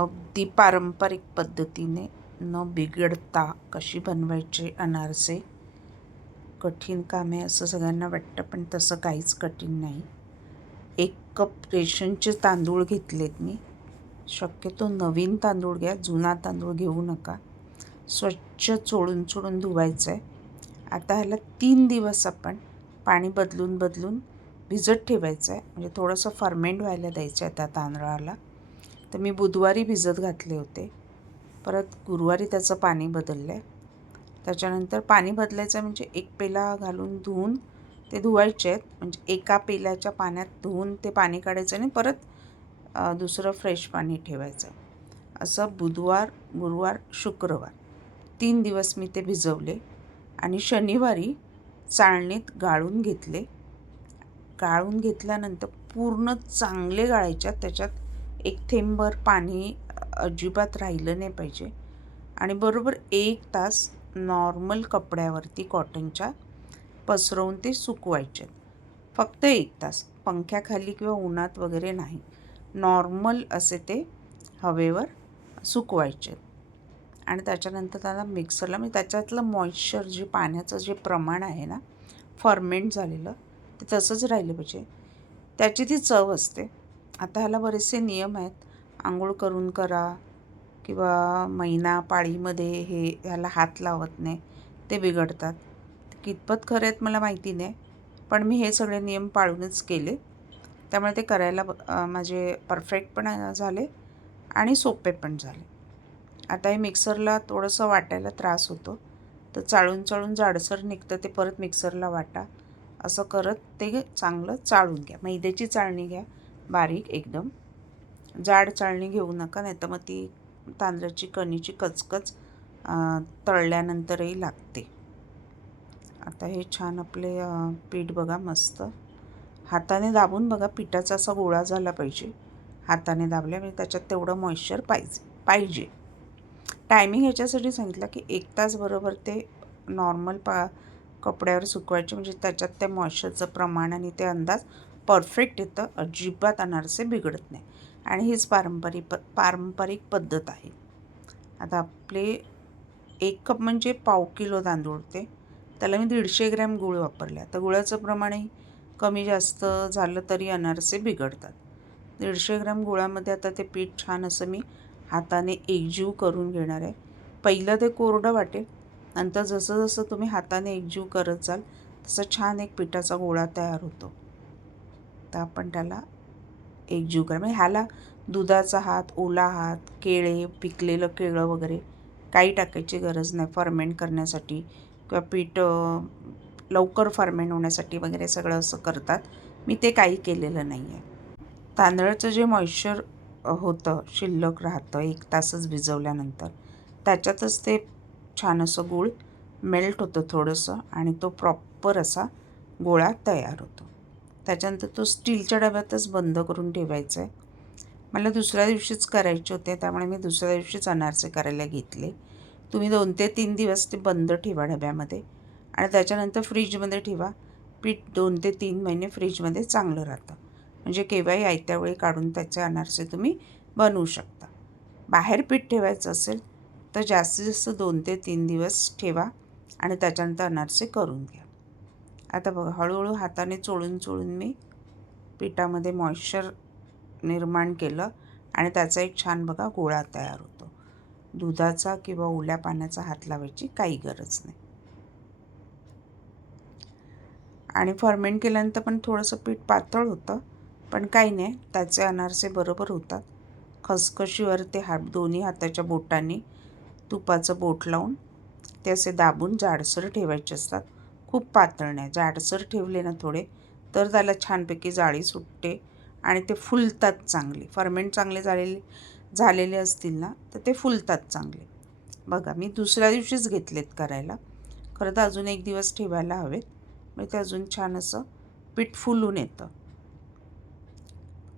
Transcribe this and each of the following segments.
अगदी पारंपरिक पद्धतीने न बिघडता कशी बनवायचे अनारसे? कठीण काम आहे असं सगळ्यांना वाटतं पण तसं काहीच कठीण नाही. एक कप रेशनचे तांदूळ घेतलेत मी. शक्यतो नवीन तांदूळ घ्या जुना तांदूळ घेऊ नका. स्वच्छ चोळून चोळून धुवायचं आहे आता ह्याला तीन दिवस आपण पाणी बदलून बदलून भिजत ठेवायचं आहे म्हणजे थोडंसं फर्मेंट व्हायला द्यायचं आहे त्या तांदळाला. तर मी बुधवारी भिजत घातले होते. परत गुरुवारी त्याचं पाणी बदललं आहे त्याच्यानंतर पाणी बदलायचं म्हणजे एक पेला घालून धुवून ते धुवायचे आहेत. म्हणजे एका पेल्याच्या पाण्यात धुवून ते पाणी काढायचं आणि परत दुसरं फ्रेश पाणी ठेवायचं. असं बुधवार गुरुवार शुक्रवार तीन दिवस मी ते भिजवले आणि शनिवारी चाळणीत गाळून घेतले. गाळून घेतल्यानंतर पूर्ण चांगले गाळायच्यात त्याच्यात एक थेंबर पाणी अजिबात राहिलं नाही पाहिजे. आणि बरोबर एक तास नॉर्मल कपड्यावरती कॉटनच्या पसरवून ते सुकवायचे. फक्त एक तास पंख्याखाली किंवा उन्हात वगैरे नाही. नॉर्मल असे ते हवेवर सुकवायचे. आणि त्याच्यानंतर त्याला मिक्सरला म्हणजे त्याच्यातलं मॉइश्चर जे पाण्याचं जे प्रमाण आहे ना फर्मेंट झालेलं ते तसंच राहिलं पाहिजे. त्याची ती चव असते. आता ह्याला बरेचसे नियम आहेत. आंघोळ करून करा किंवा महिना पाळीमध्ये हे ह्याला हात लावत नाही. ते बिघडतात. कितपत खरे आहेत मला माहिती नाही पण मी हे सगळे नियम पाळूनच केले. त्यामुळे ते करायला माझे परफेक्ट पण झाले आणि सोपे पण झाले. आता हे मिक्सरला थोडंसं वाटायला त्रास होतो. तर चाळून चाळून जाडसर निघतं ते परत मिक्सरला वाटा. असं करत ते चांगलं चाळून घ्या. मैद्याची चाळणी घ्या. बारीक एकदम. जाड चाळणी घेऊ नका नाही तर मग ती तांदळाची कणीची कचकच तळल्यानंतरही लागते. आता हे छान आपले पीठ बघा मस्त. हाताने दाबून बघा पिठाचा असा गोळा झाला पाहिजे. हाताने दाबल्या म्हणजे त्याच्यात तेवढं मॉइश्चर पाहिजे पाहिजे. टायमिंग ह्याच्यासाठी सांगितलं की एक तास बरोबर ते नॉर्मल पा कपड्यावर सुकवायचे म्हणजे त्याच्यात त्या मॉइश्चरचं प्रमाण आणि ते अंदाज परफेक्ट येतं अजिबात अनारसे बिघडत नाही. आणि हीच पारंपरिक प पारंपरिक पद्धत आहे. आता आपले एक कप म्हणजे पाव किलो तांदूळ ते त्याला मी दीडशे ग्रॅम गुळ वापरले. आता गुळाचं प्रमाणही कमी जास्त झालं तरी अनारसे बिघडतात. दीडशे ग्रॅम गुळामध्ये आता ते पीठ छान असं मी हाताने एकजीव करून घेणार आहे. पहिलं ते कोरडं वाटेल. नंतर जसं जसं तुम्ही हाताने एकजीव करत जाल तसं छान एक पिठाचा गोळा तयार होतो. तर आपण त्याला एकजीव करा. म्हणजे ह्याला दुधाचा हात ओला हात केळे पिकलेलं केळं वगैरे काही टाकायची गरज नाही. फर्मेंट करण्यासाठी किंवा पीठ लवकर फर्मेंट होण्यासाठी वगैरे सगळं असं करतात. मी ते काही केलेलं नाही आहे तांदळाचं जे मॉइश्चर होतं शिल्लक राहतं एक तासच भिजवल्यानंतर त्याच्यातच ते छान असं गूळ मेल्ट होतं थोडंसं आणि तो प्रॉपर असा गोळा तयार होतो. त्याच्यानंतर तो स्टीलच्या डब्यातच बंद करून ठेवायचा आहे मला दुसऱ्या दिवशीच करायचे होते त्यामुळे मी दुसऱ्या दिवशीच अनारसे करायला घेतले. तुम्ही दोन ते तीन दिवस ते बंद ठेवा डब्यामध्ये आणि त्याच्यानंतर फ्रीजमध्ये ठेवा. पीठ दोन ते तीन महिने फ्रीजमध्ये चांगलं राहतं. म्हणजे केव्हाही आयत्या वेळी काढून त्याचे अनारसे तुम्ही बनवू शकता. बाहेर पीठ ठेवायचं असेल तर जास्तीत जास्त दोन ते तीन दिवस ठेवा आणि त्याच्यानंतर अनारसे करून घ्या. आता बघा हळूहळू हाताने चोळून चोळून मी पिठामध्ये मॉइश्चर निर्माण केलं आणि त्याचा एक छान बघा गोळा तयार होतो. दुधाचा किंवा ओल्या पाण्याचा हात लावायची काही गरज नाही. आणि फर्मेंट केल्यानंतर पण थोडंसं पीठ पातळ होतं पण काही नाही त्याचे अनारसे बरोबर होतात. खसखशीवर ते हात दोन्ही हाताच्या बोटांनी तुपाचं बोट लावून ते असे दाबून जाडसर ठेवायचे असतात. खूप पातळ नाही. जाडसर ठेवले ना थोडे तर त्याला छानपैकी जाळी सुटते आणि ते फुलतात चांगले. फर्मेंट चांगले झालेले झालेले असतील ना तर ते फुलतात चांगले. बघा मी दुसऱ्या दिवशीच घेतलेत करायला. खरं तर अजून एक दिवस ठेवायला हवेत. म्हणजे ते अजून छान असं पीठ फुलून येतं.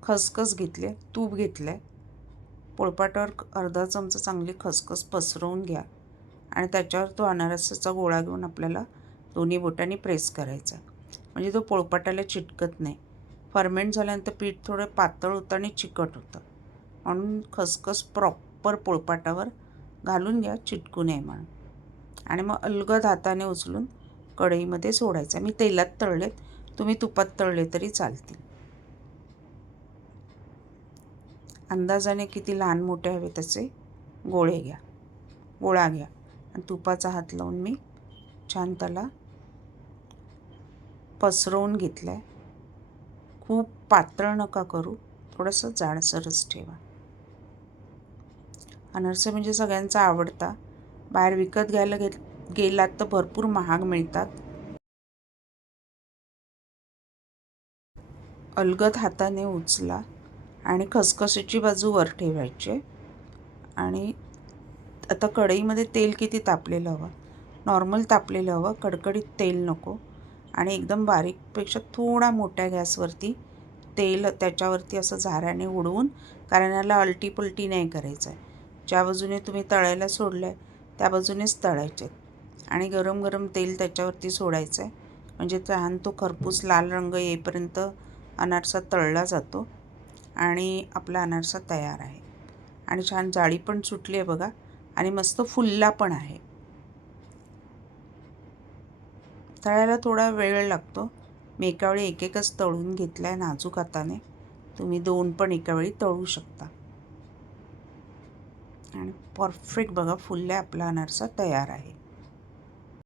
खसखस घेतले तूप घेतलं आहे. पोळपाटावर अर्धा चमचा चांगली खसखस पसरवून घ्या. आणि त्याच्यावर तो अनारसाचा गोळा घेऊन आपल्याला दोन्ही बोटांनी प्रेस करायचा. म्हणजे तो पोळपाटाला चिटकत नाही. फर्मेंट झाल्यानंतर पीठ थोडं पातळ होतं आणि चिकट होतं. म्हणून खसखस प्रॉपर पोळपाटावर घालून घ्या चिटकू नये म्हणून. आणि मग अलगद हाताने उचलून कढईमध्ये सोडायचं. मी तेलात तळलेत. तुम्ही तुपात तळले तरी चालतील. अंदाजाने किती लहान मोठे हवे तसे गोळे घ्या. गोळा घ्या. आणि तुपाचा हात लावून मी छान त्याला पसरवून घेतलं आहे खूप पातळ नका करू. थोडंसं जाडसरच ठेवा. अनारसे म्हणजे सगळ्यांचा आवडता. बाहेर विकत घ्यायला गे गेलात तर भरपूर महाग मिळतात. अलगद हाताने उचला आणि खसखसीची बाजू वर ठेवायची. आणि आता कढईमध्ये तेल किती तापलेलं हवं? नॉर्मल तापलेलं हवं. कडकडीत तेल नको. आणि एकदम बारीकपेक्षा थोडा मोठ्या गॅसवरती तेल त्याच्यावरती असं झाऱ्याने उडवून कारण याला अलटी पलटी नाही करायचं आहे ज्या बाजूने तुम्ही तळायला सोडलं आहे त्या बाजूनेच तळायचे. आणि गरम गरम तेल त्याच्यावरती सोडायचं आहे म्हणजे छान तो खरपूस लाल रंग येईपर्यंत अनारसा तळला जातो आणि आपला अनारसा तयार आहे. आणि छान जाळी पण सुटली आहे बघा. आणि मस्त फुलला पण आहे. तळायला थोडा वेळ लागतो. मी एका वेळी एक एकच तळून घेतला आहे नाजूक हाताने. तुम्ही दोन पण एका वेळी तळू शकता. आणि परफेक्ट बघा फुलल्या आपला अनारसा तयार आहे.